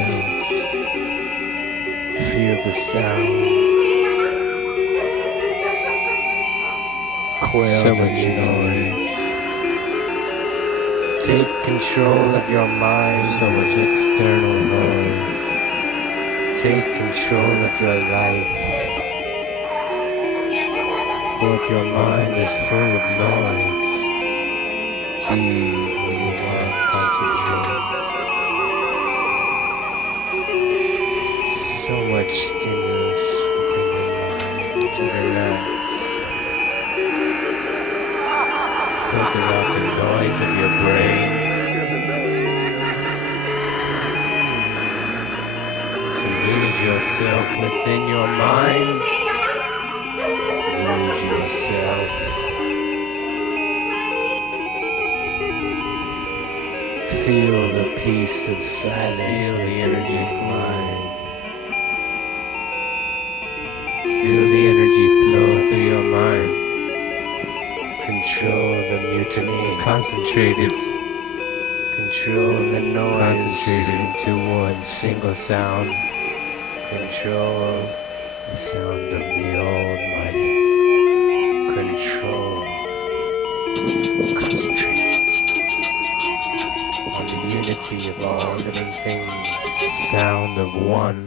yourselves. Feel the sound. Quell the Mutiny. Take control of your mind. So much external noise. Take control of your life. For if your mind is full of noise, be who you are, concentrate. So much stimulus within your mind to relax. Filter out the noise of your brain. To lose yourself within your mind. Lose yourself. Feel the peace of silence. Feel the energy of mind. Feel the energy flow through your mind. Control the mutiny. Concentrated. Control the noise. Concentrated into one single sound. Control the sound of the Almighty. Control. Concentrate on the unity of all living things. Sound of one.